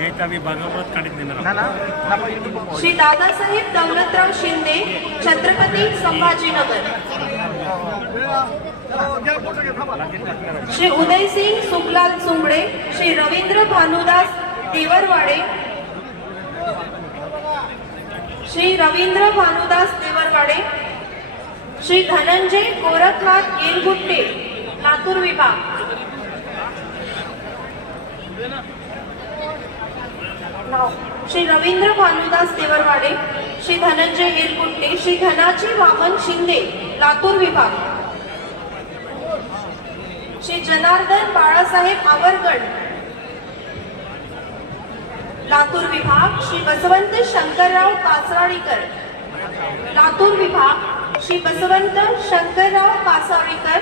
नेता विभागावर काढत नेणार ना ना श्री दादासाहेब दौलतराव शिंदे, छत्रपती संभाजीनगर। श्री उदयसिंग सुखलाल सुंबडे, श्री रवींद्र भानुदास देवरवाडे, श्री रवींद्र भानुदास देवरवाडे, श्री धनंजय गोरखनाथ येलगुट्टे, लातूर विभाग। श्री रवींद्र भानुदास देवरवाडे, श्री धनंजय येलगुट्टे, श्री धनाजी वामन शिंदे, लातूर विभाग। श्री जनार्दन बाळासाहेब आवरगड, लातूर विभाग। श्री बसवंत शंकरराव कासाळीकर, लातूर विभाग। श्री बसवंत शंकरराव कासाळीकर,